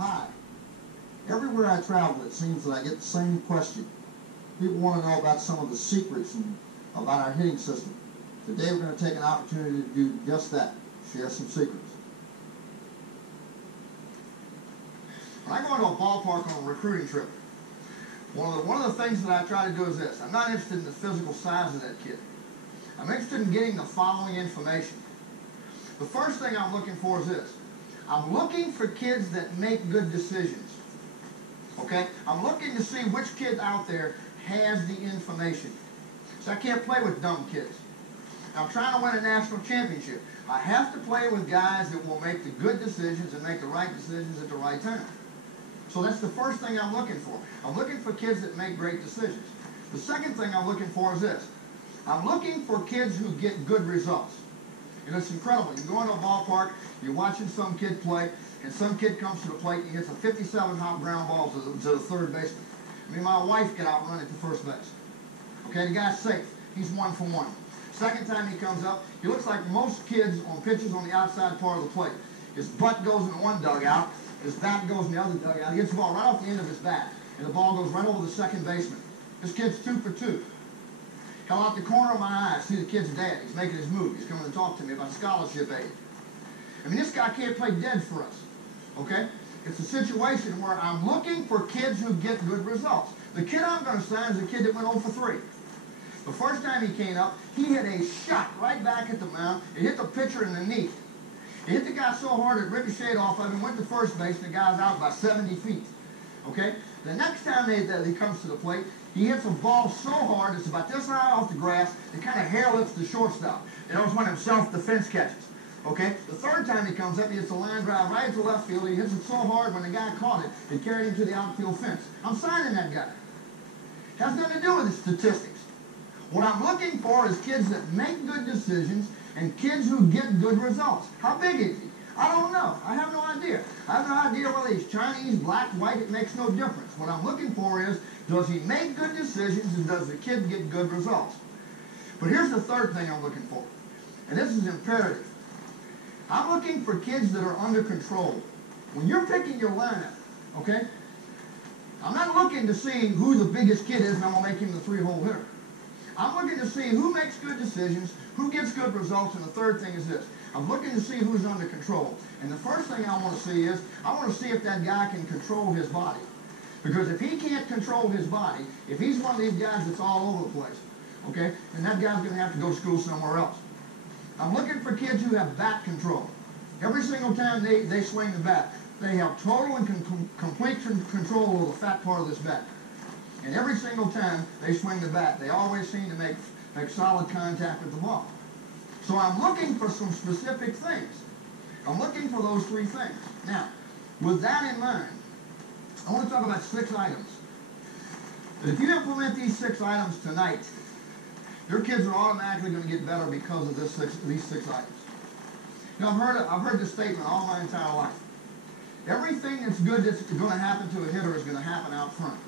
Hi. Everywhere I travel, it seems that I get the same question. People want to know about some of the secrets and about our hitting system. Today we're going to take an opportunity to do just that, share some secrets. When I go into a ballpark on a recruiting trip, one of the things that I try to do is this. I'm not interested in the physical size of that kid. I'm interested in getting the following information. The first thing I'm looking for is this. I'm looking for kids that make good decisions. Okay? I'm looking to see which kid out there has the information. So I can't play with dumb kids. I'm trying to win a national championship. I have to play with guys that will make the good decisions and make the right decisions at the right time. So that's the first thing I'm looking for. I'm looking for kids that make great decisions. The second thing I'm looking for is this. I'm looking for kids who get good results. And it's incredible. You go into a ballpark, you're watching some kid play, and some kid comes to the plate and he hits a 57-hop ground ball to the third baseman. I mean, my wife can outrun it to first base. Okay, the guy's safe. He's 1 for 1. Second time he comes up, he looks like most kids on pitches on the outside part of the plate. His butt goes in one dugout, his bat goes in the other dugout. He gets the ball right off the end of his bat, and the ball goes right over the second baseman. This kid's 2 for 2. Hell, out the corner of my eye, I see the kid's dad. He's making his move. He's coming to talk to me about scholarship aid. I mean, this guy can't play dead for us, okay? It's a situation where I'm looking for kids who get good results. The kid I'm going to sign is a kid that went 0 for 3. The first time he came up, he hit a shot right back at the mound. It hit the pitcher in the knee. It hit the guy so hard it ricocheted off of him, went to first base, and the guy's out by 70 feet. Okay? The next time he comes to the plate, he hits a ball so hard, it's about this high off the grass, it kind of hair lifts the shortstop. It was one of them self-defense catches. Okay? The third time he comes up, he hits a line drive right to left field. He hits it so hard when the guy caught it, it carried him to the outfield fence. I'm signing that guy. It has nothing to do with the statistics. What I'm looking for is kids that make good decisions and kids who get good results. How big is he? I don't know. I have no idea. I have no idea whether he's Chinese, black, white. It makes no difference. What I'm looking for is, does he make good decisions and does the kid get good results? But here's the third thing I'm looking for. And this is imperative. I'm looking for kids that are under control. When you're picking your lineup, okay, I'm not looking to see who the biggest kid is and I'm going to make him the 3-hole hitter. I'm looking to see who makes good decisions, who gets good results, and the third thing is this. I'm looking to see who's under control. And the first thing I want to see is, I want to see if that guy can control his body. Because if he can't control his body, if he's one of these guys that's all over the place, okay, then that guy's going to have to go to school somewhere else. I'm looking for kids who have bat control. Every single time they swing the bat, they have total and complete control over the fat part of this bat. And every single time they swing the bat, they always seem to make solid contact with the ball. So I'm looking for some specific things. I'm looking for those 3 things. Now, with that in mind, I want to talk about 6 items. If you implement these 6 items tonight, your kids are automatically going to get better because of these 6 items. Now, I've heard this statement all my entire life. Everything that's good that's going to happen to a hitter is going to happen out front.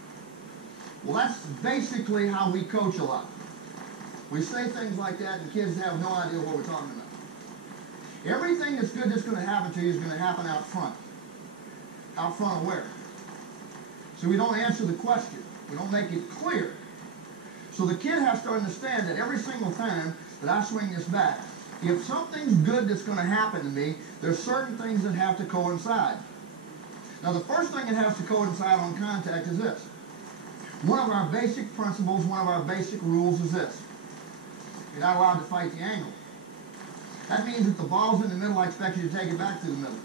Well, that's basically how we coach a lot. We say things like that and kids have no idea what we're talking about. Everything that's good that's going to happen to you is going to happen out front. Out front of where? So we don't answer the question. We don't make it clear. So the kid has to understand that every single time that I swing this bat, if something's good that's going to happen to me, there's certain things that have to coincide. Now the first thing that has to coincide on contact is this. One of our basic principles, one of our basic rules is this. You're not allowed to fight the angle. That means if the ball's in the middle, I expect you to take it back to the middle.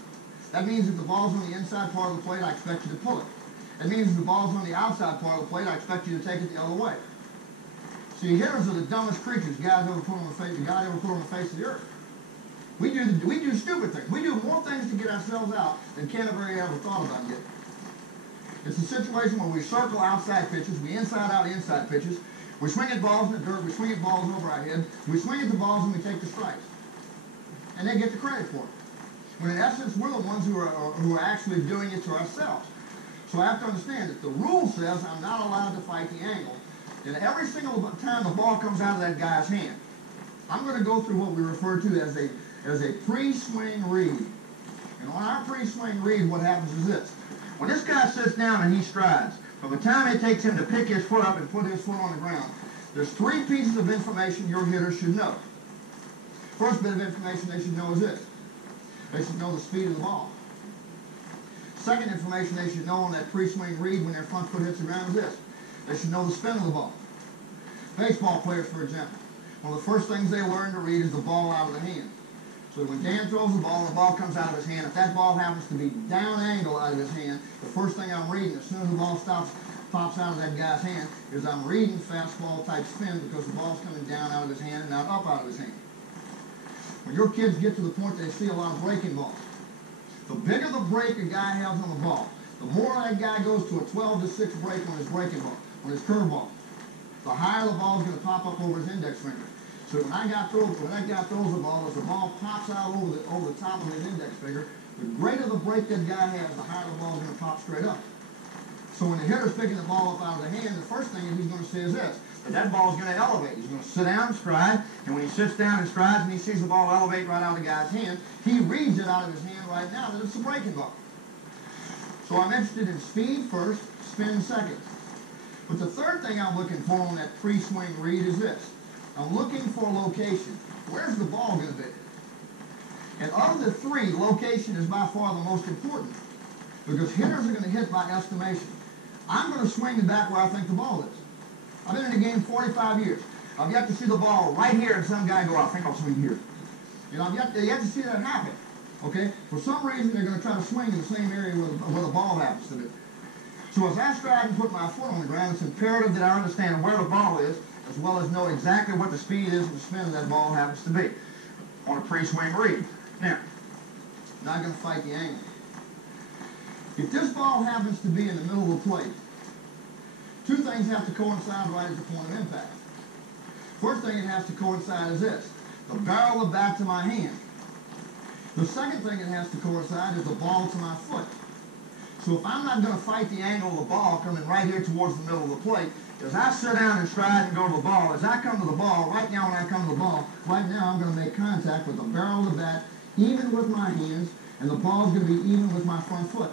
That means if the ball's on the inside part of the plate, I expect you to pull it. That means if the ball's on the outside part of the plate, I expect you to take it the other way. See, hitters are the dumbest creatures guys ever put on the face of the earth. We do stupid things. We do more things to get ourselves out than Canterbury ever thought about getting. It's a situation where we circle outside pitches, we inside out inside pitches, we swing at balls in the dirt, we swing at balls over our head, we swing at the balls and we take the strikes. And they get the credit for it. When in essence, we're the ones who are actually doing it to ourselves. So I have to understand that the rule says I'm not allowed to fight the angle. And every single time the ball comes out of that guy's hand, I'm going to go through what we refer to as a pre-swing read. And on our pre-swing read, what happens is this. When this guy sits down and he strides, from the time it takes him to pick his foot up and put his foot on the ground, there's 3 pieces of information your hitter should know. First bit of information they should know is this. They should know the speed of the ball. Second information they should know on that pre-swing read when their front foot hits the ground is this. They should know the spin of the ball. Baseball players, for example, one of the first things they learn to read is the ball out of the hand. So when Dan throws the ball and the ball comes out of his hand, if that ball happens to be down angle out of his hand, the first thing I'm reading as soon as the ball pops out of that guy's hand is I'm reading fastball type spin because the ball's coming down out of his hand and not up out of his hand. When your kids get to the point they see a lot of breaking balls, the bigger the break a guy has on the ball, the more that guy goes to a 12-6 break on his breaking ball, on his curveball, the higher the ball is going to pop up over his index finger. So when that guy throws the ball, as the ball pops out over the top of his index finger, the greater the break that guy has, the higher the ball is going to pop straight up. So when the hitter's picking the ball up out of the hand, the first thing he's going to see is this, that ball is going to elevate. He's going to sit down and stride, and when he sits down and strides and he sees the ball elevate right out of the guy's hand, he reads it out of his hand right now that it's a breaking ball. So I'm interested in speed first, spin second. But the third thing I'm looking for on that pre-swing read is this. I'm looking for location. Where's the ball going to be? And of the 3, location is by far the most important because hitters are going to hit by estimation. I'm going to swing it back where I think the ball is. I've been in the game 45 years. I've yet to see the ball right here and some guy go, I think I'll swing here. You know, I've yet to see that happen. Okay? For some reason, they're going to try to swing in the same area where the ball happens to be. So as I stride and put my foot on the ground, it's imperative that I understand where the ball is, as well as know exactly what the speed is and the spin of that ball happens to be on a pre-swing read. Now, I'm not going to fight the angle. If this ball happens to be in the middle of the plate, 2 things have to coincide right at the point of impact. First thing it has to coincide is this, the barrel of the bat to my hand. The second thing it has to coincide is the ball to my foot. So if I'm not going to fight the angle of the ball coming right here towards the middle of the plate, as I sit down and stride and go to the ball, as I come to the ball, right now when I come to the ball, right now I'm going to make contact with the barrel of the bat, even with my hands, and the ball's going to be even with my front foot.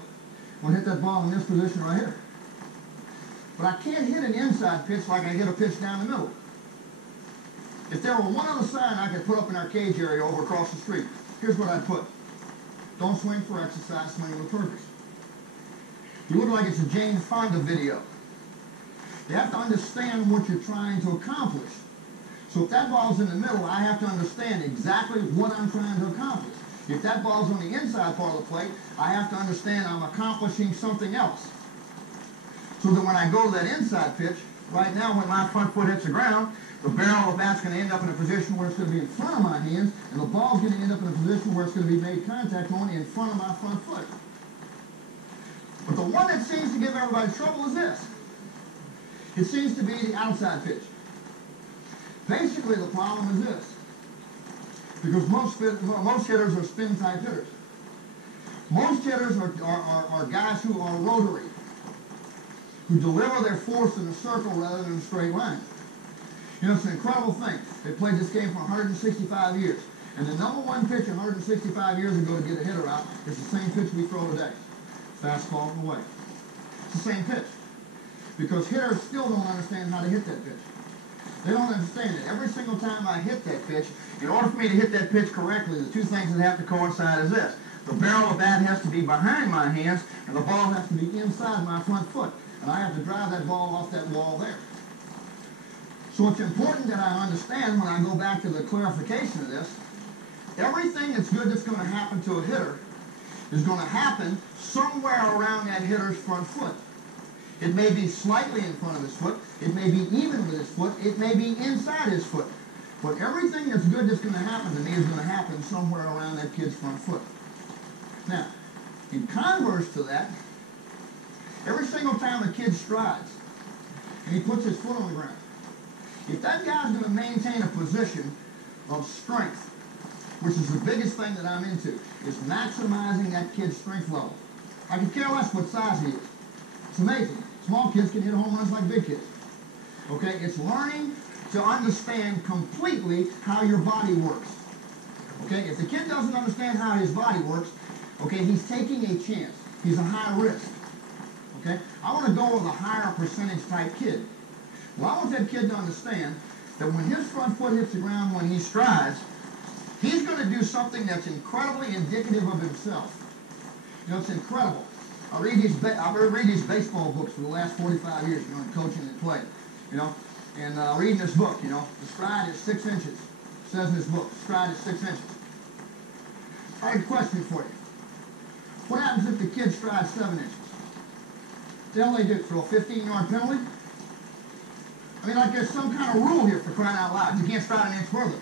I'm going to hit that ball in this position right here. But I can't hit an inside pitch like I hit a pitch down the middle. If there were one other sign I could put up in our cage area over across the street, here's what I'd put. Don't swing for exercise, swing with purpose. You look like it's a Jane Fonda video. You have to understand what you're trying to accomplish. So if that ball's in the middle, I have to understand exactly what I'm trying to accomplish. If that ball's on the inside part of the plate, I have to understand I'm accomplishing something else. So that when I go to that inside pitch, right now when my front foot hits the ground, the barrel of the bat's going to end up in a position where it's going to be in front of my hands, and the ball's going to end up in a position where it's going to be made contact on in front of my front foot. But the one that seems to give everybody trouble is this. It seems to be the outside pitch. Basically, the problem is this. Because most hitters are spin-type hitters. Most hitters are guys who are rotary, who deliver their force in a circle rather than a straight line. You know, it's an incredible thing. They played this game for 165 years. And the number 1 pitch 165 years ago to get a hitter out is the same pitch we throw today. Fastball away. It's the same pitch. Because hitters still don't understand how to hit that pitch. They don't understand it. Every single time I hit that pitch, in order for me to hit that pitch correctly, the 2 things that have to coincide is this. The barrel of the bat has to be behind my hands, and the ball has to be inside my front foot. And I have to drive that ball off that wall there. So it's important that I understand when I go back to the clarification of this, everything that's good that's going to happen to a hitter is going to happen somewhere around that hitter's front foot. It may be slightly in front of his foot. It may be even with his foot. It may be inside his foot. But everything that's good that's going to happen to me is going to happen somewhere around that kid's front foot. Now, in converse to that, every single time a kid strides and he puts his foot on the ground, if that guy's going to maintain a position of strength, which is the biggest thing that I'm into, is maximizing that kid's strength level. I could care less what size he is. It's amazing. Small kids can hit home runs like big kids. Okay? It's learning to understand completely how your body works. Okay? If the kid doesn't understand how his body works, okay, he's taking a chance. He's a high risk. Okay? I want to go with a higher percentage type kid. Well, I want that kid to understand that when his front foot hits the ground when he strides, he's going to do something that's incredibly indicative of himself. You know, it's incredible. I read these baseball books for the last 45 years, you know, in coaching and play, you know, and reading this book, you know, the stride is 6 inches. It says in this book, the stride is 6 inches. I have a question for you. What happens if the kid strides 7 inches? What do they do? Throw a 15-yard penalty? I mean, like there's some kind of rule here for crying out loud. You can't stride an inch further.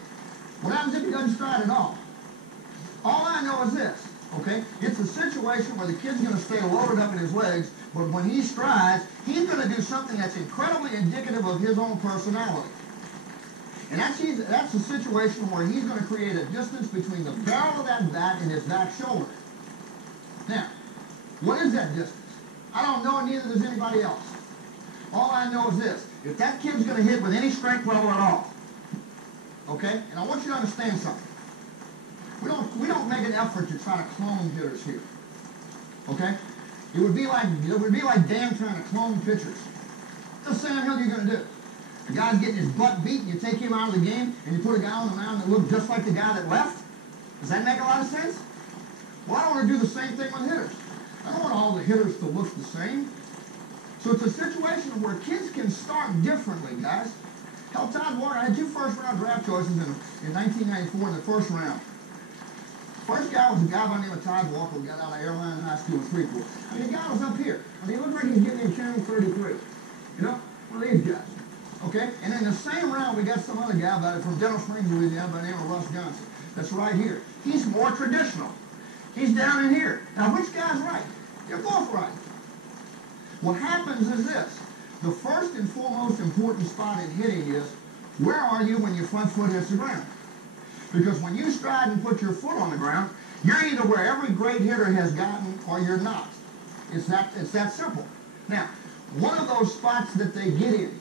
What happens if he doesn't stride at all? All I know is this, okay? It's a situation where the kid's going to stay loaded up in his legs, but when he strides, he's going to do something that's incredibly indicative of his own personality. And that's a situation where he's going to create a distance between the barrel of that bat and his back shoulder. Now, what is that distance? I don't know, and neither does anybody else. All I know is this. If that kid's going to hit with any strength level at all, okay? And I want you to understand something. We don't make an effort to try to clone hitters here. Okay? It would be like Dan trying to clone pitchers. What the hell are you going to do? The guy's getting his butt beat, and you take him out of the game, and you put a guy on the mound that looks just like the guy that left? Does that make a lot of sense? Well, I want to do the same thing with hitters. I don't want all the hitters to look the same. So it's a situation where kids can start differently, guys. Hell, Todd Walker, I had 2 first-round draft choices in 1994 in the first round. First guy was a guy by the name of Todd Walker who got out of Airline High School in Freeport. I mean, the guy was up here. I mean, he looked like he was getting in channel 33. You know, one of these guys. Okay? And in the same round, we got some other guy from Dental Springs, Louisiana, by the name of Russ Johnson. That's right here. He's more traditional. He's down in here. Now, which guy's right? They're both right. What happens is this. The first and foremost important spot in hitting is, where are you when your front foot hits the ground? Because when you stride and put your foot on the ground, you're either where every great hitter has gotten or you're not. It's that simple. Now, one of those spots that they get in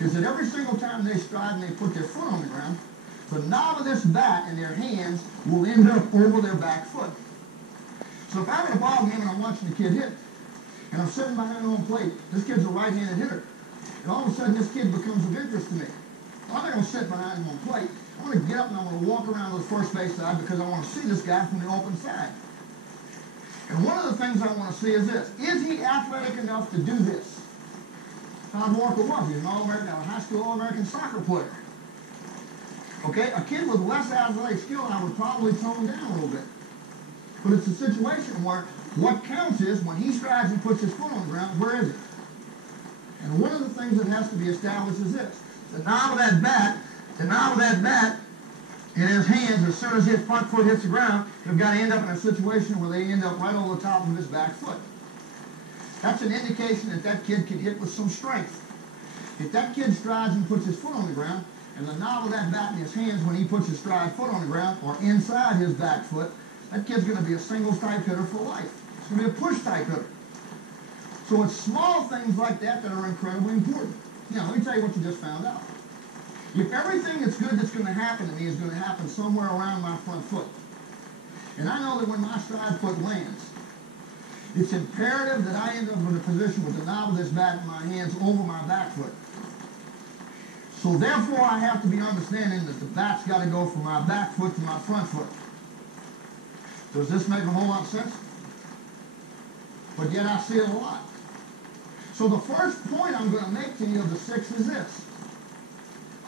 is that every single time they stride and they put their foot on the ground, the knob of this bat in their hands will end up over their back foot. So if I'm in a ball game and I'm watching the kid hit, and I'm sitting behind home plate, this kid's a right-handed hitter, and all of a sudden this kid becomes of interest to me. Well, I'm not going to sit behind him on plate. I'm going to get up and I'm going to walk around to the first base side because I want to see this guy from the open side. And one of the things I want to see is this. Is he athletic enough to do this? Todd Walker was. He's an All-American, a high school All-American soccer player. Okay? A kid with less athletic skill, I would probably tone down a little bit. But it's a situation where what counts is when he strides and puts his foot on the ground, where is it? And one of the things that has to be established is this. The knob of that bat in his hands, as soon as his front foot hits the ground, they've got to end up in a situation where they end up right over the top of his back foot. That's an indication that that kid can hit with some strength. If that kid strides and puts his foot on the ground, and the knob of that bat in his hands when he puts his stride foot on the ground or inside his back foot, that kid's going to be a singles type hitter for life. It's going to be a push type hitter. So it's small things like that that are incredibly important. Now, let me tell you what you just found out. If everything that's good that's going to happen to me is going to happen somewhere around my front foot, and I know that when my stride foot lands, it's imperative that I end up in a position with the knob of this bat in my hands over my back foot. So therefore, I have to be understanding that the bat's got to go from my back foot to my front foot. Does this make a whole lot of sense? But yet I see it a lot. So the first point I'm going to make to you of the 6 is this.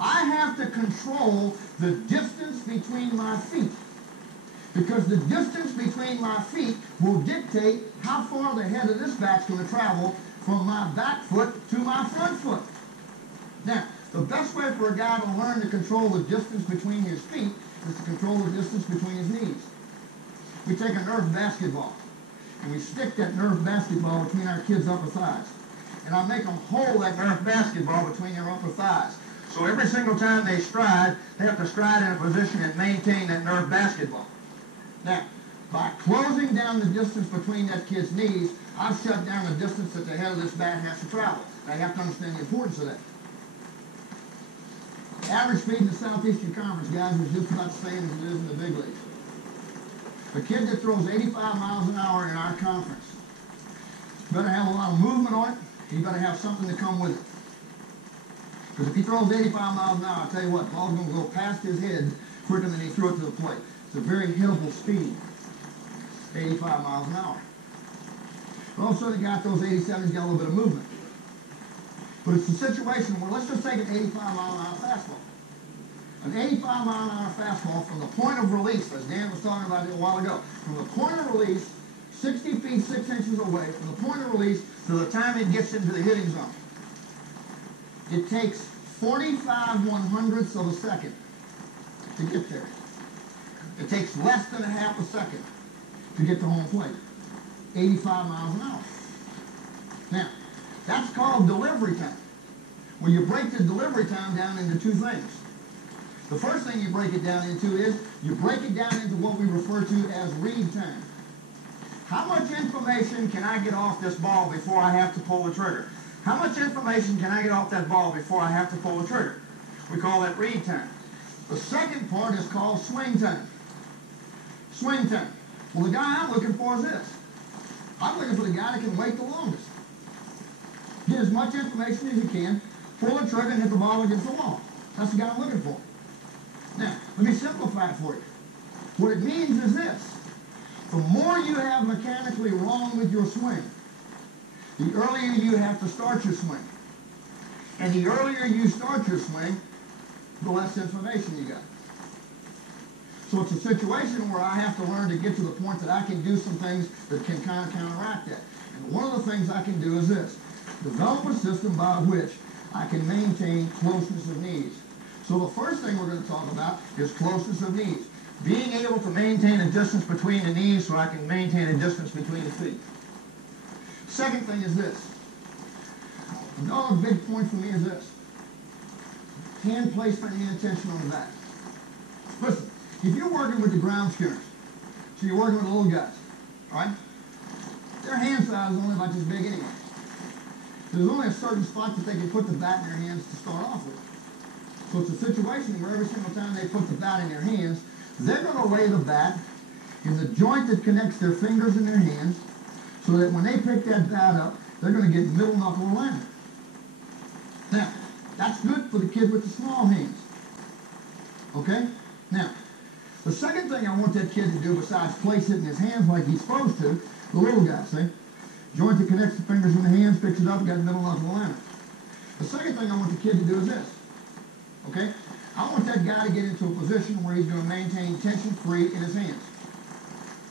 I have to control the distance between my feet. Because the distance between my feet will dictate how far the head of this bat's going to travel from my back foot to my front foot. Now, the best way for a guy to learn to control the distance between his feet is to control the distance between his knees. We take a Nerf basketball, and we stick that Nerf basketball between our kids' upper thighs. And I make them hold that Nerf basketball between their upper thighs. So every single time they stride, they have to stride in a position and maintain that Nerf basketball. Now, by closing down the distance between that kid's knees, I've shut down the distance that the head of this bat has to travel. Now, you have to understand the importance of that. Average speed in the Southeastern Conference, guys, is just about the same as it is in the big leagues. A kid that throws 85 miles an hour in our conference better have a lot of movement on it. You better have something to come with it. Because if he throws 85 miles an hour, I'll tell you what, the ball's going to go past his head quicker than he threw it to the plate. It's a very hittable speed, 85 miles an hour. But all of a sudden, the guy throws 87, he's got a little bit of movement. But it's a situation where, let's just take an 85 mile an hour fastball. An 85 mile an hour fastball from the point of release, as Dan was talking about it a while ago, from the point of release, 60 feet, 6 inches away, from the point of release to the time it gets into the hitting zone. It takes 45 one-hundredths of a second to get there. It takes less than a half a second to get to home plate. 85 miles an hour. Now, that's called delivery time. Well, you break the delivery time down into two things. The first thing you break it down into is, you break it down into what we refer to as read time. How much information can I get off this ball before I have to pull the trigger? How much information can I get off that ball before I have to pull the trigger? We call that read time. The second part is called swing time. Swing time. Well, the guy I'm looking for is this. I'm looking for the guy that can wait the longest. Get as much information as you can, pull the trigger and hit the ball against the wall. That's the guy I'm looking for. Now, let me simplify it for you. What it means is this. The more you have mechanically wrong with your swing, the earlier you have to start your swing. And the earlier you start your swing, the less information you got. So it's a situation where I have to learn to get to the point that I can do some things that can kind of counteract that. And one of the things I can do is this. Develop a system by which I can maintain closeness of knees. So the first thing we're going to talk about is closeness of knees. Being able to maintain a distance between the knees so I can maintain a distance between the feet. Second thing is this. Another big point for me is this. Hand placement and attention on the bat. Listen, if you're working with the ground skinners, so you're working with the little guys, all right? Their hand size is only about this big anyway. There's only a certain spot that they can put the bat in their hands to start off with. So it's a situation where every single time they put the bat in their hands, they're going to lay the bat in the joint that connects their fingers and their hands so that when they pick that bat up, they're going to get middle knuckle alignment. Now, that's good for the kid with the small hands. Okay? Now, the second thing I want that kid to do besides place it in his hands like he's supposed to, the little guy, see? Joint that connects the fingers and the hands, picks it up, got middle knuckle alignment. The second thing I want the kid to do is this. Okay? I want that guy to get into a position where he's going to maintain tension-free in his hands.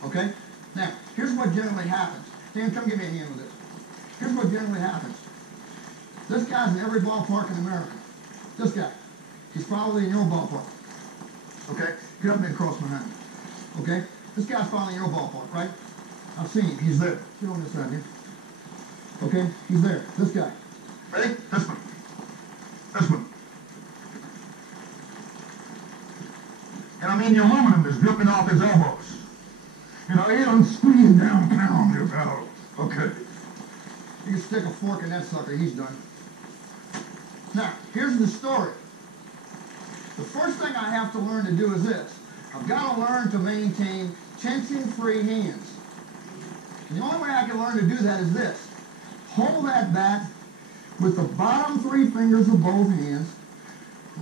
Okay? Now, here's what generally happens. Dan, come give me a hand with this. Here's what generally happens. This guy's in every ballpark in America. This guy. He's probably in your ballpark. Okay? Get up and cross behind me. Okay? This guy's probably in your ballpark, right? I've seen him. He's there. Get on this side here. Okay? He's there. This guy. Ready? This one. This one. And I mean, the aluminum is dripping off his elbows. You know, he don't squeeze down on your elbow. Okay. You can stick a fork in that sucker. He's done. Now, here's the story. The first thing I have to learn to do is this. I've got to learn to maintain tension-free hands. And the only way I can learn to do that is this. Hold that bat with the bottom three fingers of both hands.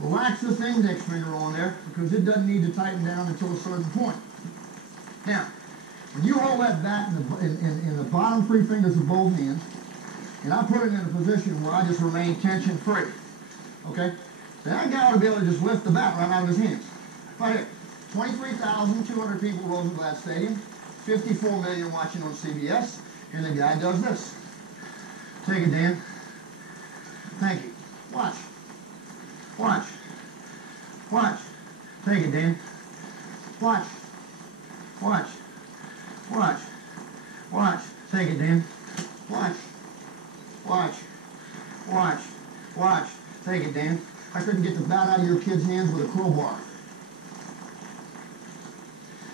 Relax this index finger on there because it doesn't need to tighten down until a certain point. Now, when you hold that bat in the bottom three fingers of both hands, and I put it in a position where I just remain tension-free, okay, then that guy ought to be able to just lift the bat right out of his hands. Right here, 23,200 people Rosenblatt Stadium, 54 million watching on CBS, and the guy does this. Take it, Dan. Thank you. Watch. Watch. Watch. Take it, Dan. Watch. Watch. Watch. Watch. Take it, Dan. Watch. Watch. Watch. Watch. Take it, Dan. I couldn't get the bat out of your kid's hands with a crowbar.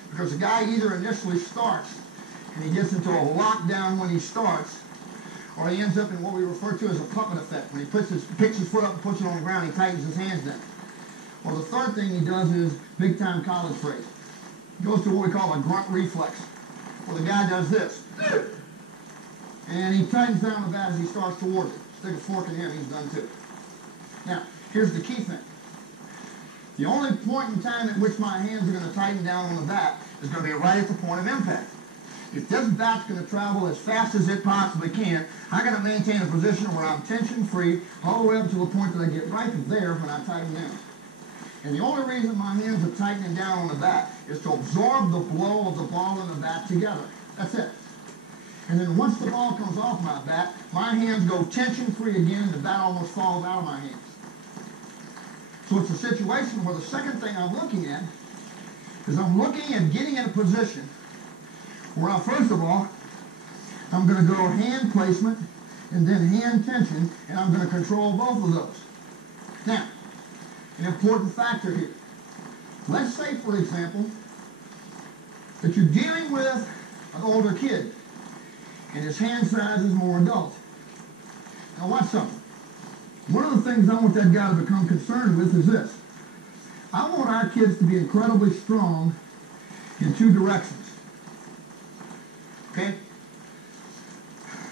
Because the guy either initially starts and he gets into a lockdown when he starts, or he ends up in what we refer to as a puppet effect. When he picks his foot up and puts it on the ground, he tightens his hands down. Well, the third thing he does is big-time college phrase. He goes to what we call a grunt reflex. Well, the guy does this. And he tightens down the bat as he starts towards it. Stick a fork in him, he's done too. Now, here's the key thing. The only point in time at which my hands are going to tighten down on the bat is going to be right at the point of impact. If this bat's going to travel as fast as it possibly can, I got to maintain a position where I'm tension-free all the way up to the point that I get right there when I tighten down. And the only reason my hands are tightening down on the bat is to absorb the blow of the ball and the bat together. That's it. And then once the ball comes off my bat, my hands go tension-free again and the bat almost falls out of my hands. So it's a situation where the second thing I'm looking at is I'm looking at getting in a position where first of all, I'm going to go hand placement and then hand tension, and I'm going to control both of those. Now, an important factor here. Let's say, for example, that you're dealing with an older kid, and his hand size is more adult. Now watch something. One of the things I want that guy to become concerned with is this. I want our kids to be incredibly strong in two directions. Okay?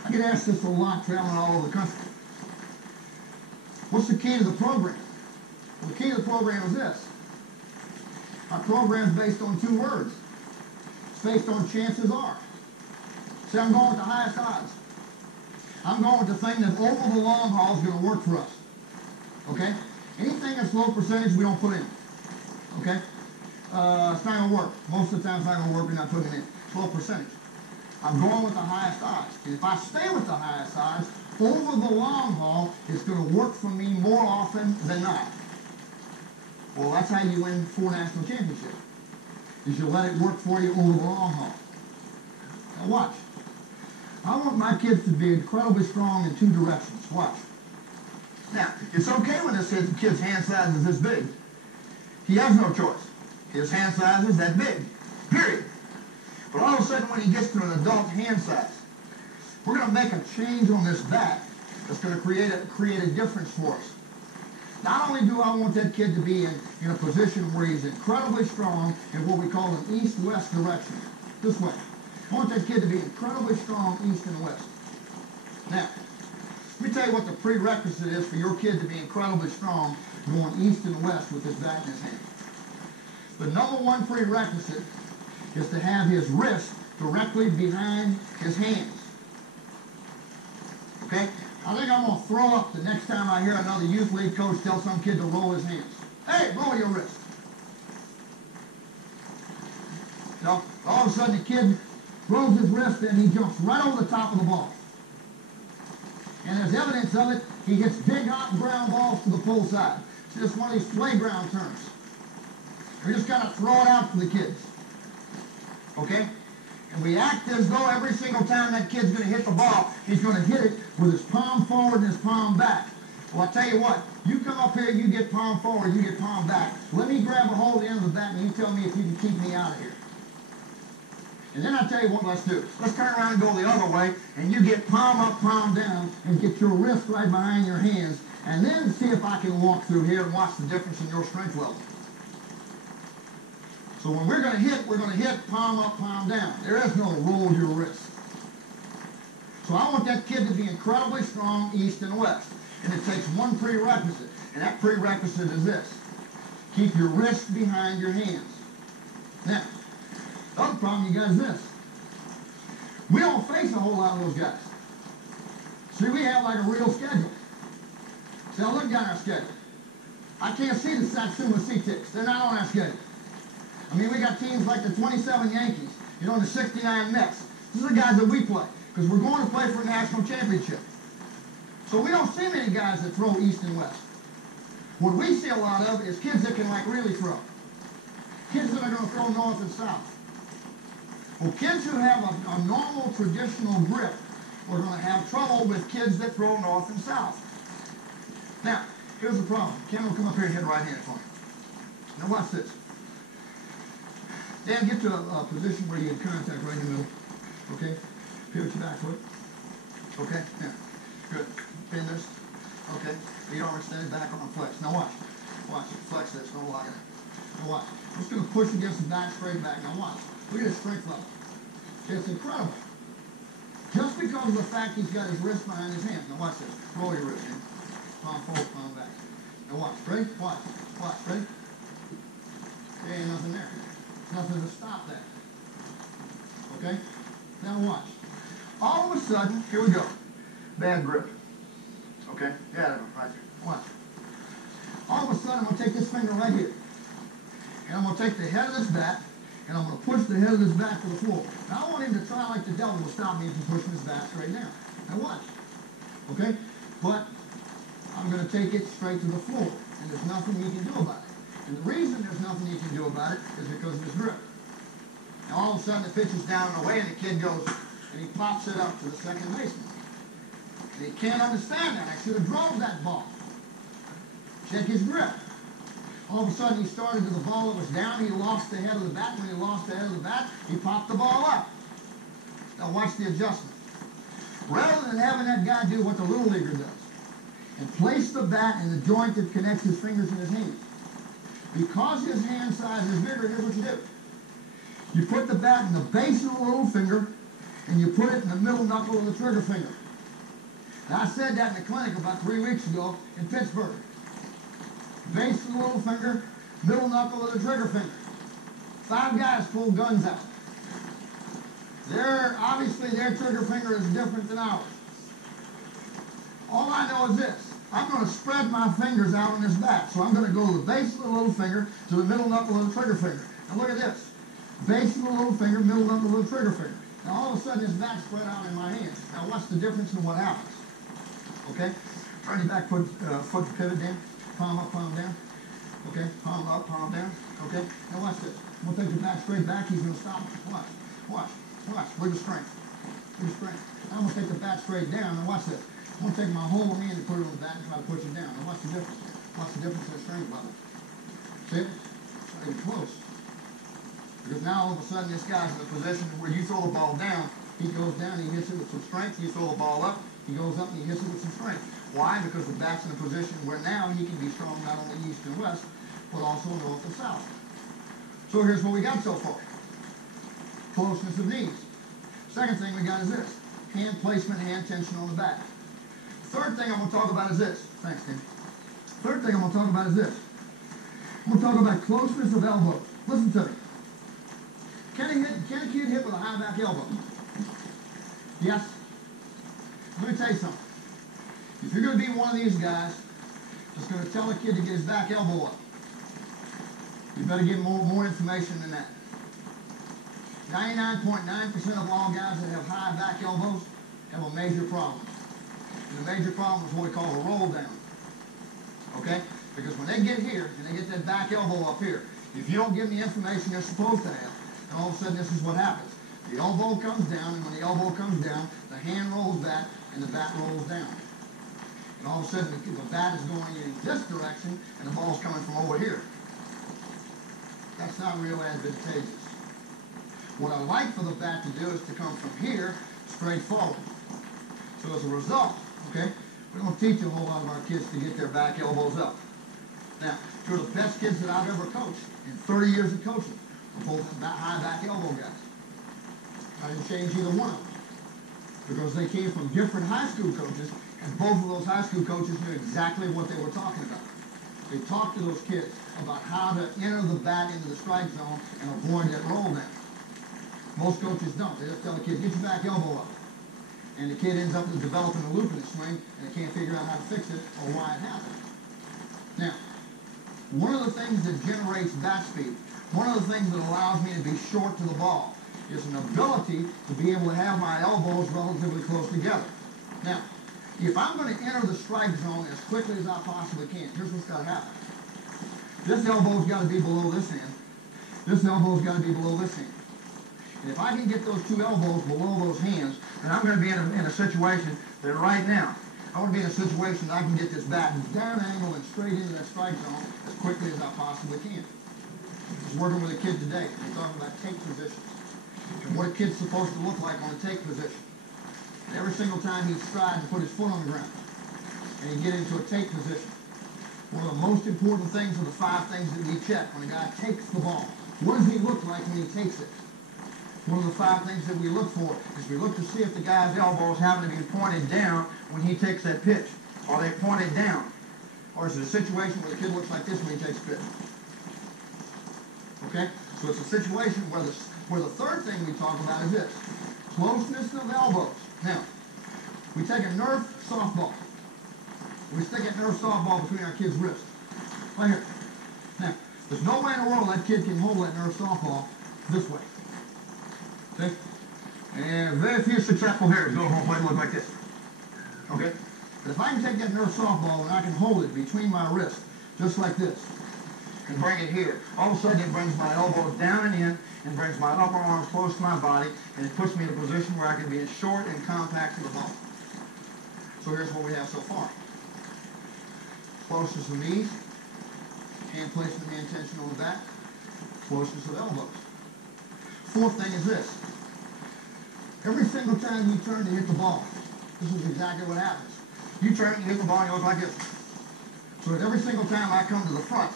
I get asked this a lot traveling all over the country. What's the key to the program? Well, the key to the program is this. Our program is based on two words. It's based on chances are. See, I'm going with the highest odds. I'm going with the thing that over the long haul is going to work for us. Okay? Anything that's low percentage, we don't put in. Okay? It's not going to work. Most of the time it's not going to work. We're not putting it in. It's low percentage. I'm going with the highest odds. And if I stay with the highest odds, over the long haul, it's going to work for me more often than not. Well, that's how you win 4 national championships. Is you let it work for you over the long haul. Now watch. I want my kids to be incredibly strong in two directions. Watch. Now, it's okay when this kid's hand size is this big. He has no choice. His hand size is that big. Period. But all of a sudden, when he gets to an adult hand size, we're going to make a change on this bat that's going to create a difference for us. Not only do I want that kid to be in a position where he's incredibly strong in what we call an east-west direction. This way. I want that kid to be incredibly strong east and west. Now, let me tell you what the prerequisite is for your kid to be incredibly strong going east and west with his bat in his hand. The number one prerequisite is to have his wrist directly behind his hands. Okay? I think I'm going to throw up the next time I hear another youth league coach tell some kid to roll his hands. Hey, roll your wrist. You know, all of a sudden the kid rolls his wrist and he jumps right over the top of the ball. And there's evidence of it. He hits big hot ground balls to the pull side. It's just one of these playground terms. We just got to throw it out for the kids. Okay? And we act as though every single time that kid's going to hit the ball, he's going to hit it with his palm forward and his palm back. Well, I'll tell you what. You come up here, you get palm forward, you get palm back. Let me grab a hold of the end of the bat and you tell me if you can keep me out of here. And then I'll tell you what let's do. Let's turn around and go the other way, and you get palm up, palm down, and get your wrist right behind your hands, and then see if I can walk through here and watch the difference in your strength level. So when we're going to hit palm up, palm down. There is no roll your wrist. So I want that kid to be incredibly strong east and west. And it takes one prerequisite, and that prerequisite is this. Keep your wrist behind your hands. Now, the other problem you got is this. We don't face a whole lot of those guys. See, we have like a real schedule. See, I look down our schedule. I can't see the Satsuma Sea-Ticks. They're not on our schedule. I mean, we got teams like the 27 Yankees, you know, the 69 Mets. These are the guys that we play, because we're going to play for a national championship. So we don't see many guys that throw east and west. What we see a lot of is kids that can, like, really throw. Kids that are going to throw north and south. Well, kids who have a normal, traditional grip are going to have trouble with kids that throw north and south. Now, here's the problem. Ken will come up here and hit right-handed for me. Now watch this. Dan, get to a position where you get contact right in the middle. Okay? Pivot your back foot. Okay? Yeah. Good. Pin this. Okay. Feet arm extended, back arm flex. Now watch. Watch. Flex this. Don't lock it. Now watch. I'm just going to push against the back, straight back. Now watch. Look at his strength level. Okay, it's incredible. Just because of the fact he's got his wrist behind his hand. Now watch this. Roll your wrist in. Palm forward, palm back. Now watch. Ready? Watch. Watch. Ready? There ain't nothing there. Nothing to stop that. Okay? Now watch. All of a sudden, here we go. Bad grip. Okay? Yeah, right there. Watch. All of a sudden, I'm going to take this finger right here. And I'm going to take the head of this bat, and I'm going to push the head of this bat to the floor. Now I want him to try like the devil to stop me from pushing his bat straight down. Now watch. Okay? But I'm going to take it straight to the floor. And there's nothing he can do about it. And the reason there's nothing he can do about it is because of his grip. Now all of a sudden the pitch is down and away, and the kid goes, and he pops it up to the second baseman. And he can't understand that. I should have drove that ball. Check his grip. All of a sudden he started to the ball that was down. He lost the head of the bat. When he lost the head of the bat, he popped the ball up. Now watch the adjustment. Rather than having that guy do what the little leaguer does and place the bat in the joint that connects his fingers and his hands, because his hand size is bigger, here's what you do. You put the bat in the base of the little finger, and you put it in the middle knuckle of the trigger finger. Now, I said that in the clinic about 3 weeks ago in Pittsburgh. Base of the little finger, middle knuckle of the trigger finger. 5 guys pulled guns out. Obviously, their trigger finger is different than ours. All I know is this. I'm going to spread my fingers out on this bat. So I'm going to go to the base of the little finger to the middle knuckle of the trigger finger. Now look at this. Base of the little finger, middle knuckle of the trigger finger. Now all of a sudden this bat's spread out in my hands. Now what's the difference in what happens? Okay? Turn your back foot pivot down. Palm up, palm down. Okay? Palm up, palm down. Okay? Now watch this. I'm going to take the bat straight back. He's going to stop it. Watch. Watch. Watch. Look at strength. Look at strength. I'm going to take the bat straight down. Now watch this. I'm going to take my whole hand and put it on the bat and try to push it down. Now watch the difference. Watch the difference in the strength level. See it? It's not even close. Because now all of a sudden this guy's in a position where you throw the ball down, he goes down, he hits it with some strength. You throw the ball up, he goes up and he hits it with some strength. Why? Because the bat's in a position where now he can be strong not only east and west, but also north and south. So here's what we got so far. Closeness of knees. Second thing we got is this. Hand placement, hand tension on the bat. Third thing I'm going to talk about is this. Thanks, Tim. Third thing I'm going to talk about is this. I'm going to talk about closeness of elbows. Listen to me. Can a kid hit with a high back elbow? Yes? Let me tell you something. If you're going to be one of these guys that's going to tell a kid to get his back elbow up, you better give him more information than that. 99.9% of all guys that have high back elbows have a major problem. And the major problem is what we call a roll down. Okay? Because when they get here and they get that back elbow up here, if you don't give them the information they're supposed to have, and all of a sudden this is what happens. The elbow comes down, and when the elbow comes down, the hand rolls back and the bat rolls down. And all of a sudden the bat is going in this direction and the ball's coming from over here. That's not real advantageous. What I like for the bat to do is to come from here straight forward. So as a result, okay, we don't teach a whole lot of our kids to get their back elbows up. Now, two of the best kids that I've ever coached in 30 years of coaching are both high back elbow guys. I didn't change either one of them because they came from different high school coaches, and both of those high school coaches knew exactly what they were talking about. They talked to those kids about how to enter the bat into the strike zone and avoid that roll down. Most coaches don't. They just tell the kid, get your back elbow up. And the kid ends up developing a loop in his swing, and they can't figure out how to fix it or why it happened. Now, one of the things that generates bat speed, one of the things that allows me to be short to the ball, is an ability to be able to have my elbows relatively close together. Now, if I'm going to enter the strike zone as quickly as I possibly can, here's what's got to happen. This elbow's got to be below this hand. This elbow's got to be below this hand. And if I can get those two elbows below those hands, then I'm going to be in a situation that right now, I want to be in a situation that I can get this bat down angle and straight into that strike zone as quickly as I possibly can. I was working with a kid today. We're talking about take positions and what a kid's supposed to look like on a take position. And every single time he'd stride and put his foot on the ground and he'd get into a take position, one of the most important things are the 5 things that we check when a guy takes the ball. What does he look like when he takes it? One of the 5 things that we look for is we look to see if the guy's elbows happen to be pointed down when he takes that pitch. Are they pointed down? Or is it a situation where the kid looks like this when he takes a pitch? Okay? So it's a situation where the third thing we talk about is this. Closeness of elbows. Now, we take a Nerf softball. We stick that Nerf softball between our kid's wrists. Right here. Now, there's no way in the world that kid can hold that Nerf softball this way. Okay? And very few successful hitters go home and look like this. Okay? But if I can take that Nerf softball and I can hold it between my wrists, just like this, and bring it here, all of a sudden it brings my elbows down and in, and brings my upper arms close to my body, and it puts me in a position where I can be as short and compact to the ball. So here's what we have so far. Closeness of knees, hand placement, hand tension on the back, closeness of elbows. Fourth thing is this. Every single time you turn to hit the ball, this is exactly what happens. You turn and hit the ball and you look like this. So that every single time I come to the front,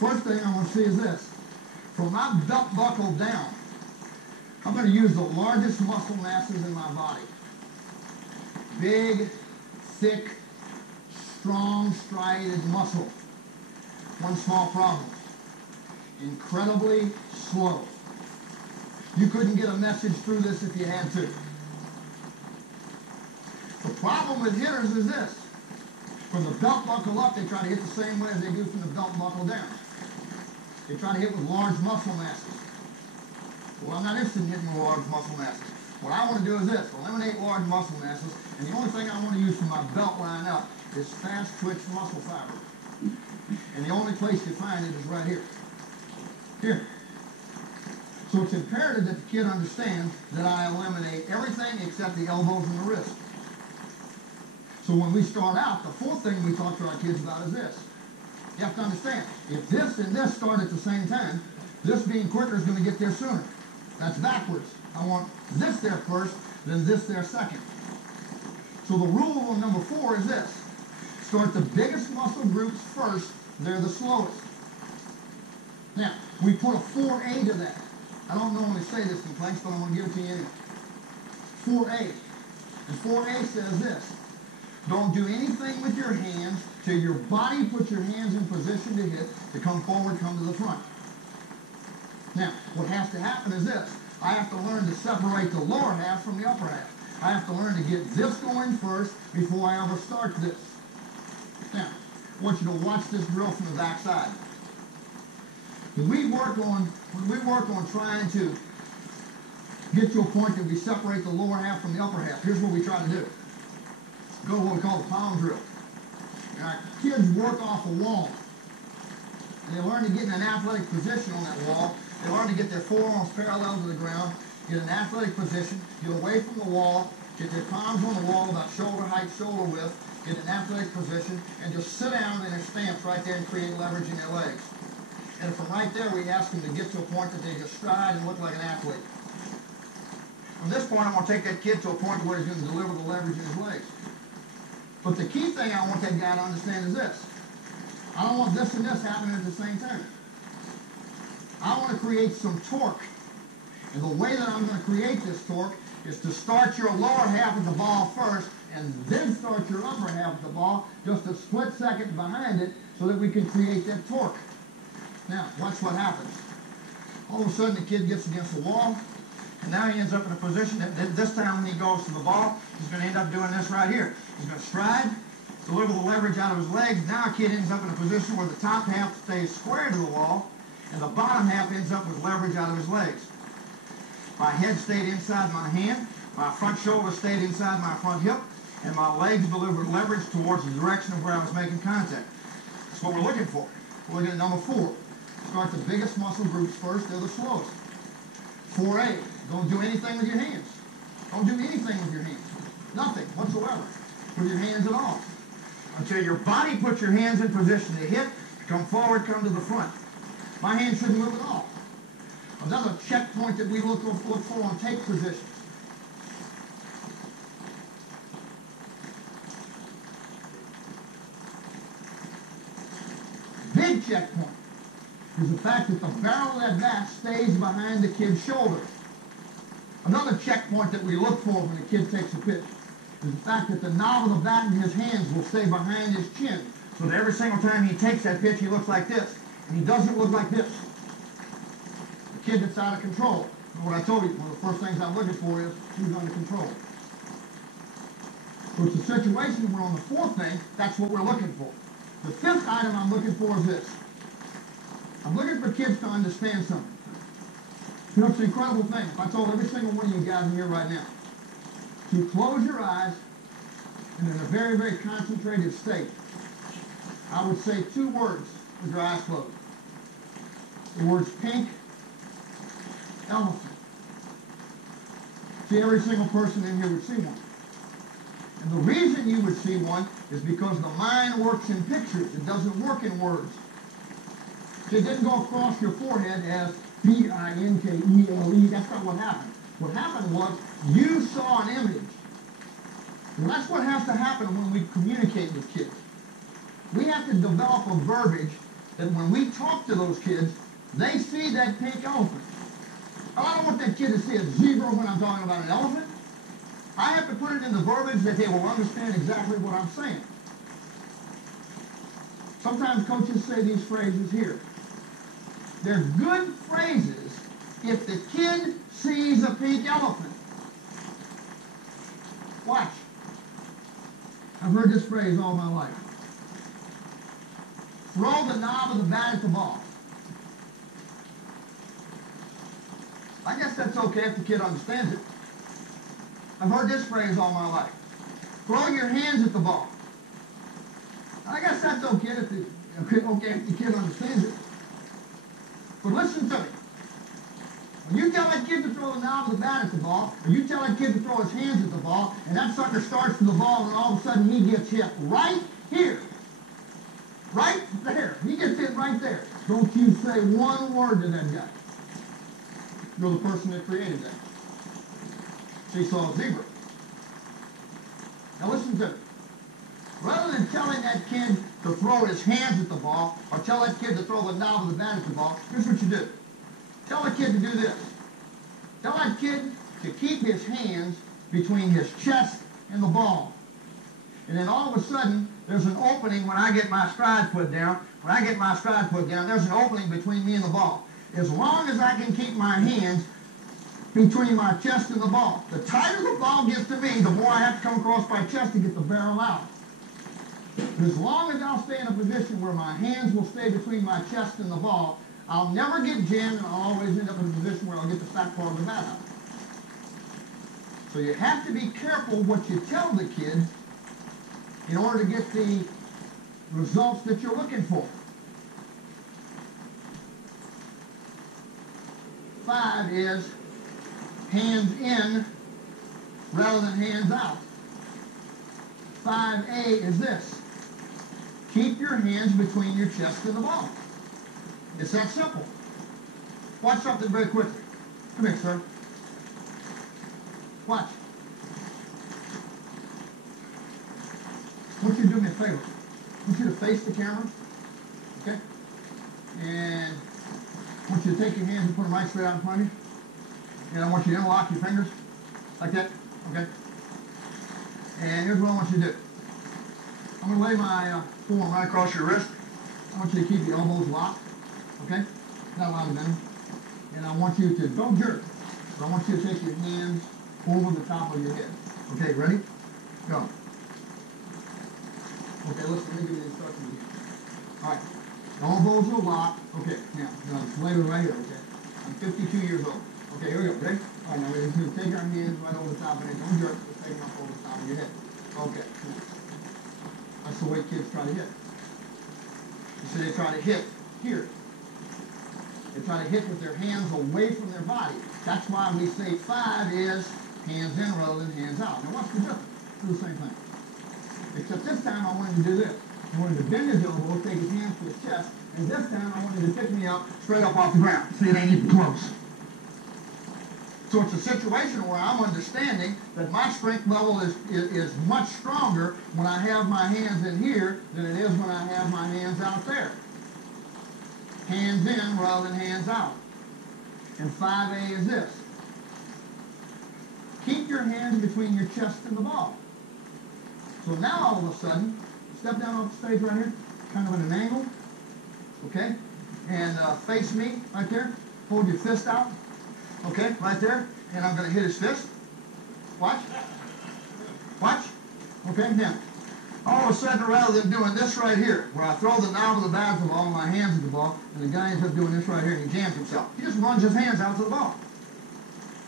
first thing I want to see is this. From my belt buckle down, I'm going to use the largest muscle masses in my body. Big, thick, strong, striated muscle. One small problem. Incredibly slow. You couldn't get a message through this if you had to. The problem with hitters is this. From the belt buckle up, they try to hit the same way as they do from the belt buckle down. They try to hit with large muscle masses. Well, I'm not interested in hitting with large muscle masses. What I want to do is this, eliminate large muscle masses, and the only thing I want to use from my belt line up is fast twitch muscle fiber. And the only place you find it is right here. Here. So it's imperative that the kid understands that I eliminate everything except the elbows and the wrist. So when we start out, the fourth thing we talk to our kids about is this. You have to understand, if this and this start at the same time, this being quicker is going to get there sooner. That's backwards. I want this there first, then this there second. So the rule of number 4 is this. Start the biggest muscle groups first. They're the slowest. Now, we put a 4A to that. I don't normally say this in class, but I'm going to give it to you anyway. 4A. And 4A says this. Don't do anything with your hands till your body puts your hands in position to hit, to come forward, come to the front. Now, what has to happen is this. I have to learn to separate the lower half from the upper half. I have to learn to get this going first before I ever start this. Now, I want you to watch this drill from the back side. When we work on trying to get to a point that we separate the lower half from the upper half, here's what we try to do. Go to what we call the palm drill. And our kids work off a wall. And they learn to get in an athletic position on that wall. They learn to get their forearms parallel to the ground, get an athletic position, get away from the wall, get their palms on the wall about shoulder height, shoulder width, get an athletic position, and just sit down in their stance right there and create leverage in their legs. And from right there, we ask them to get to a point that they just stride and look like an athlete. From this point, I'm going to take that kid to a point where he's going to deliver the leverage in his legs. But the key thing I want that guy to understand is this. I don't want this and this happening at the same time. I want to create some torque. And the way that I'm going to create this torque is to start your lower half of the ball first and then start your upper half of the ball just a split second behind it so that we can create that torque. Now, watch what happens. All of a sudden, the kid gets against the wall, and now he ends up in a position that this time when he goes to the ball, he's going to end up doing this right here. He's going to stride, deliver the leverage out of his legs. Now a kid ends up in a position where the top half stays square to the wall, and the bottom half ends up with leverage out of his legs. My head stayed inside my hand, my front shoulder stayed inside my front hip, and my legs delivered leverage towards the direction of where I was making contact. That's what we're looking for. We're looking at number 4. Start the biggest muscle groups first, they're the slowest. 4A, don't do anything with your hands. Don't do anything with your hands. Nothing whatsoever with your hands at all. Until your body puts your hands in position to hit, come forward, come to the front. My hands shouldn't move at all. Another checkpoint that we look for on take positions. Big checkpoint. is the fact that the barrel of that bat stays behind the kid's shoulder. Another checkpoint that we look for when a kid takes a pitch is the fact that the knob of the bat in his hands will stay behind his chin. So that every single time he takes that pitch, he looks like this. And he doesn't look like this. The kid that's out of control. And what I told you, one of the first things I'm looking for is who's under control. So it's a situation where on the fourth thing, that's what we're looking for. The fifth item I'm looking for is this. I'm looking for kids to understand something. You know, it's an incredible thing. If I told every single one of you guys in here right now to close your eyes and in a very, very concentrated state, I would say two words with your eyes closed. The words pink, elephant. See, every single person in here would see one. And the reason you would see one is because the mind works in pictures. It doesn't work in words. It didn't go across your forehead as P-I-N-K-E-L-E. That's not what happened. What happened was you saw an image. And that's what has to happen when we communicate with kids. We have to develop a verbiage that when we talk to those kids, they see that pink elephant. I don't want that kid to see a zebra when I'm talking about an elephant. I have to put it in the verbiage that they will understand exactly what I'm saying. Sometimes coaches say these phrases here. They're good phrases if the kid sees a pink elephant. Watch. I've heard this phrase all my life. Throw the knob of the bat at the ball. I guess that's okay if the kid understands it. I've heard this phrase all my life. Throw your hands at the ball. I guess that's okay if the kid understands it. But listen to me. When you tell that kid to throw the knob of the bat at the ball, or you tell that kid to throw his hands at the ball, and that sucker starts to the ball, and all of a sudden he gets hit right here. Right there. He gets hit right there. Don't you say one word to that guy. You're the person that created that. She saw a zebra. Now listen to me. Rather than telling that kid to throw his hands at the ball, or tell that kid to throw the knob of the bat at the ball, here's what you do. Tell the kid to do this. Tell that kid to keep his hands between his chest and the ball. And then all of a sudden, there's an opening when I get my stride put down. When I get my stride put down, there's an opening between me and the ball. As long as I can keep my hands between my chest and the ball. The tighter the ball gets to me, the more I have to come across my chest to get the barrel out. But as long as I'll stay in a position where my hands will stay between my chest and the ball, I'll never get jammed, and I'll always end up in a position where I'll get the fat part of the bat out. So you have to be careful what you tell the kid in order to get the results that you're looking for. 5 is hands in rather than hands out. 5A is this. Keep your hands between your chest and the ball. It's that simple. Watch something very quickly. Come here, sir. Watch. I want you to do me a favor. I want you to face the camera. Okay? And I want you to take your hands and put them right straight out in front of you. And I want you to interlock your fingers. Like that. Okay? And here's what I want you to do. I'm going to lay my forearm right across your wrist. I want you to keep your elbows locked. Okay? Not a lot of bending. And I want you to, don't jerk, but I want you to take your hands over the top of your head. Okay, ready? Go. Okay, listen, let me give you the instructions again. All right. Elbows are locked. Okay, now lay it right here, okay? I'm 52 years old. Okay, here we go. Ready? All right, now we're going to take our hands right over the top of it. Don't jerk. Just take them up over the top of your head. Okay. That's the way kids try to hit. You see, they try to hit here. They try to hit with their hands away from their body. That's why we say 5 is hands in rather than hands out. Now what's the difference? Do the same thing. Except this time I wanted to do this. I wanted to bend his elbow, take his hands to his chest, and this time I wanted to pick me up straight up off the ground. See, it ain't even close. So it's a situation where I'm understanding that my strength level is much stronger when I have my hands in here than it is when I have my hands out there. hands in rather than hands out. And 5A is this. Keep your hands between your chest and the ball. So now all of a sudden, step down off the stage right here, kind of at an angle, okay? And face me right there. Hold your fist out, okay, right there. And I'm going to hit his fist. Watch. Watch. Okay, now, all of a sudden, rather than doing this right here, where I throw the knob of the bat to the ball, my hands at the ball, and the guy ends up doing this right here, and he jams himself. He just runs his hands out to the ball.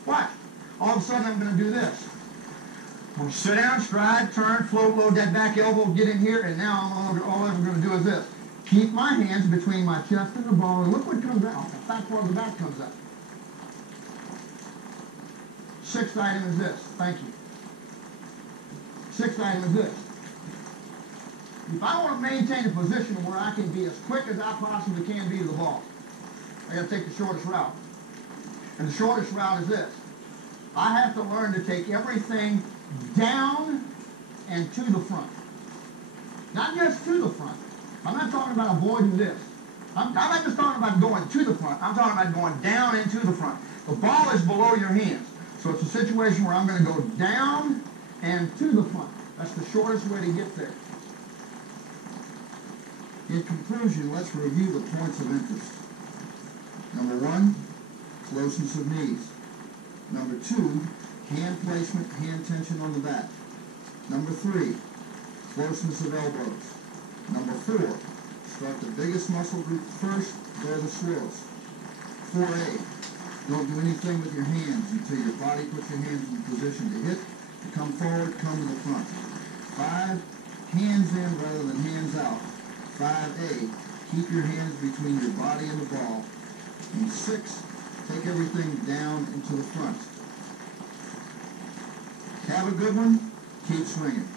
Watch. All of a sudden, I'm going to do this. I'm going to sit down, stride, turn, float, load that back elbow, get in here, and now all I'm going to do is this. Keep my hands between my chest and the ball, and look what comes out. The fat part of the bat comes out. Sixth item is this. Thank you. Sixth item is this. If I want to maintain a position where I can be as quick as I possibly can be to the ball, I got to take the shortest route. And the shortest route is this. I have to learn to take everything down and to the front. Not just to the front. I'm not talking about avoiding this. I'm not just talking about going to the front. I'm talking about going down and to the front. The ball is below your hands. So it's a situation where I'm going to go down and to the front. That's the shortest way to get there. In conclusion, let's review the points of interest. Number 1, closeness of knees. Number 2, hand placement, hand tension on the bat. Number 3, closeness of elbows. Number 4, start the biggest muscle group first, go the slowest. 4A, don't do anything with your hands until your body puts your hands in position to hit. To come forward, come to the front. 5, hands in rather than hands out. 5A, keep your hands between your body and the ball. And 6, take everything down and to the front. Have a good one. Keep swinging.